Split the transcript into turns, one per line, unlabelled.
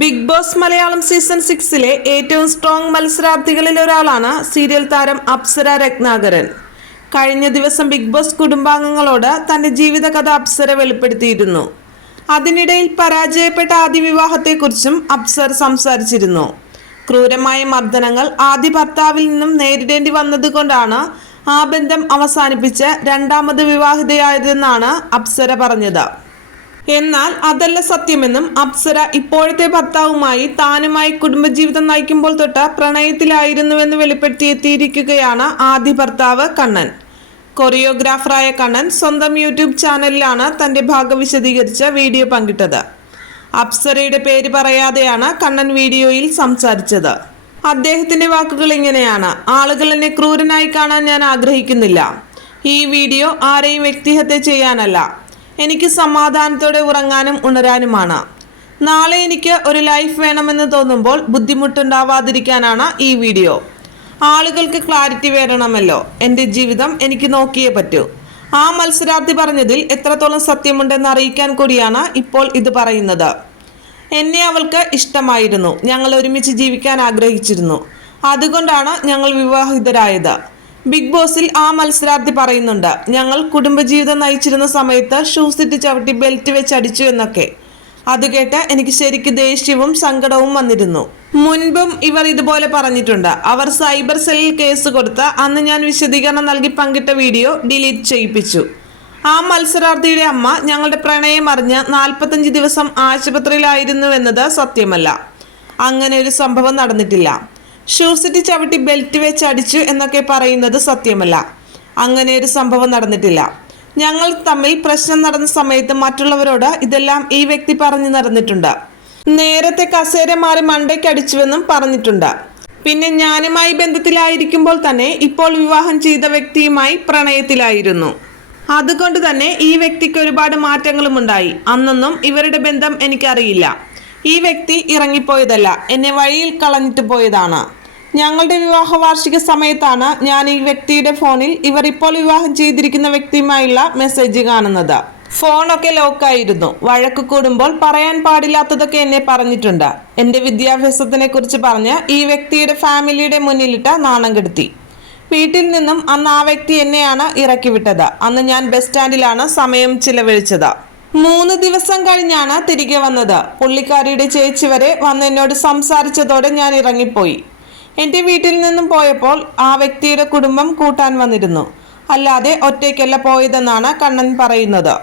Big Boss Malayalam season സിക്സിലെ ഏറ്റവും strong മത്സരാർത്ഥികളിൽ ഒരാളാണ് സീരിയൽ താരം അപ്സര രത്നാകരൻ. കഴിഞ്ഞ ദിവസം ബിഗ് ബോസ് കുടുംബാംഗങ്ങളോട് തന്റെ ജീവിതകഥ അപ്സര വെളിപ്പെടുത്തിയിരുന്നു. അതിനിടയിൽ പരാജയപ്പെട്ട ആദ്യ വിവാഹത്തെക്കുറിച്ചും അപ്സർ സംസാരിച്ചിരുന്നു. ക്രൂരമായ മർദ്ദനങ്ങൾ ആദ്യ ഭർത്താവിൽ നിന്നും നേരിടേണ്ടി വന്നതുകൊണ്ടാണ് ആ ബന്ധം അവസാനിപ്പിച്ച് രണ്ടാമത് വിവാഹിതയായതെന്നാണ് അപ്സര പറഞ്ഞത്. എന്നാൽ അതല്ല സത്യമെന്നും അപ്സര ഇപ്പോഴത്തെ ഭർത്താവുമായി താനുമായി കുടുംബജീവിതം നയിക്കുമ്പോൾ തൊട്ട് പ്രണയത്തിലായിരുന്നുവെന്ന് വെളിപ്പെടുത്തിയെത്തിയിരിക്കുകയാണ് ആദ്യ ഭർത്താവ് കണ്ണൻ. കൊറിയോഗ്രാഫറായ കണ്ണൻ സ്വന്തം യൂട്യൂബ് ചാനലിലാണ് തന്റെ ഭാഗം വിശദീകരിച്ച വീഡിയോ പങ്കിട്ടത്. അപ്സരയുടെ പേര് പറയാതെയാണ് കണ്ണൻ വീഡിയോയിൽ സംസാരിച്ചത്. അദ്ദേഹത്തിന്റെ വാക്കുകൾ ഇങ്ങനെയാണ് ആളുകൾ എന്നെ ക്രൂരനായി കാണാൻ ഞാൻ ആഗ്രഹിക്കുന്നില്ല. ഈ വീഡിയോ ആരെയും വ്യക്തിഹത്യ ചെയ്യാനല്ല. എനിക്ക് സമാധാനത്തോടെ ഉറങ്ങാനും ഉണരാനുമാണ്. നാളെ എനിക്ക് ഒരു ലൈഫ് വേണമെന്ന് തോന്നുമ്പോൾ ബുദ്ധിമുട്ടുണ്ടാവാതിരിക്കാനാണ് ഈ വീഡിയോ. ആളുകൾക്ക് ക്ലാരിറ്റി വേണമല്ലോ. എന്റെ ജീവിതം എനിക്ക് നോക്കിയേ പറ്റൂ. ആ മത്സരാർത്ഥി പറഞ്ഞതിൽ എത്രത്തോളം സത്യമുണ്ടെന്ന് അറിയിക്കാൻ കൂടിയാണ് ഇപ്പോൾ ഇത് പറയുന്നത്. എന്നെ അവൾക്ക് ഇഷ്ടമായിരുന്നു. ഞങ്ങൾ ഒരുമിച്ച് ജീവിക്കാൻ ആഗ്രഹിച്ചിരുന്നു. അതുകൊണ്ടാണ് ഞങ്ങൾ വിവാഹിതരായത്. ബിഗ് ബോസിൽ ആ മത്സരാർത്ഥി പറയുന്നുണ്ട് ഞങ്ങൾ കുടുംബജീവിതം നയിച്ചിരുന്ന സമയത്ത് ഷൂസ് ഇട്ട് ചവിട്ടി ബെൽറ്റ് വെച്ച് അടിച്ചു എന്നൊക്കെ. അത് കേട്ട് എനിക്ക് ശരിക്ക് ദേഷ്യവും സങ്കടവും വന്നിരുന്നു. മുൻപും ഇവർ ഇതുപോലെ പറഞ്ഞിട്ടുണ്ട് അവർ സൈബർ സെല്ലിൽ കേസ് കൊടുത്ത അന്ന് ഞാൻ വിശദീകരണം നൽകി പങ്കിട്ട വീഡിയോ ഡിലീറ്റ് ചെയ്യിപ്പിച്ചു. ആ മത്സരാർത്ഥിയുടെ അമ്മ ഞങ്ങളുടെ പ്രണയം അറിഞ്ഞ് നാൽപ്പത്തഞ്ച് ദിവസം ആശുപത്രിയിലായിരുന്നുവെന്നത് സത്യമല്ല. അങ്ങനെ ഒരു സംഭവം നടന്നിട്ടില്ല. ഷൂസിറ്റി ചവിട്ടി ബെൽറ്റ് വെച്ച് അടിച്ചു എന്നൊക്കെ പറയുന്നത് സത്യമല്ല. അങ്ങനെ ഒരു സംഭവം നടന്നിട്ടില്ല. ഞങ്ങൾ തമ്മിൽ പ്രശ്നം നടന്ന സമയത്ത് മറ്റുള്ളവരോട് ഇതെല്ലാം ഈ വ്യക്തി പറഞ്ഞു നടന്നിട്ടുണ്ട്. നേരത്തെ കസേര മാറി മണ്ടയ്ക്ക് അടിച്ചുവെന്നും പറഞ്ഞിട്ടുണ്ട്. പിന്നെ ഞാനുമായി ബന്ധത്തിലായിരിക്കുമ്പോൾ തന്നെ ഇപ്പോൾ വിവാഹം ചെയ്ത വ്യക്തിയുമായി പ്രണയത്തിലായിരുന്നു. അതുകൊണ്ട് തന്നെ ഈ വ്യക്തിക്ക് ഒരുപാട് മാറ്റങ്ങളും ഉണ്ടായി അന്നൊന്നും ഇവരുടെ ബന്ധം എനിക്കറിയില്ല. ഈ വ്യക്തി ഇറങ്ങിപ്പോയതല്ല എന്നെ വഴിയിൽ കളഞ്ഞിട്ട് പോയതാണ്. ഞങ്ങളുടെ വിവാഹ വാർഷിക സമയത്താണ് ഞാൻ ഈ വ്യക്തിയുടെ ഫോണിൽ ഇവർ ഇപ്പോൾ വിവാഹം ചെയ്തിരിക്കുന്ന വ്യക്തിയുമായുള്ള മെസ്സേജ് കാണുന്നത്. ഫോണൊക്കെ ലോക്കായിരുന്നു. വഴക്ക് കൂടുമ്പോൾ പറയാൻ പാടില്ലാത്തതൊക്കെ എന്നെ പറഞ്ഞിട്ടുണ്ട്. എന്റെ വിദ്യാഭ്യാസത്തിനെ കുറിച്ച് പറഞ്ഞ് ഈ വ്യക്തിയുടെ ഫാമിലിയുടെ മുന്നിലിട്ട നാണം കെടുത്തി. വീട്ടിൽ നിന്നും അന്ന് ആ വ്യക്തി എന്നെയാണ് ഇറക്കി വിട്ടത് അന്ന് ഞാൻ ബസ് സ്റ്റാൻഡിലാണ് സമയം ചിലവഴിച്ചത്. മൂന്ന് ദിവസം കഴിഞ്ഞാണ് തിരികെ വന്നത്. പുള്ളിക്കാരിയുടെ ചേച്ചി വരെ വന്ന് എന്നോട് സംസാരിച്ചതോടെ ഞാൻ ഇറങ്ങിപ്പോയി. എന്റെ വീട്ടിൽ നിന്നും പോയപ്പോൾ ആ വ്യക്തിയുടെ കുടുംബം കൂട്ടാൻ വന്നിരുന്നു. അല്ലാതെ ഒറ്റയ്ക്കല്ല പോയതെന്നാണ് കണ്ണൻ പറയുന്നത്.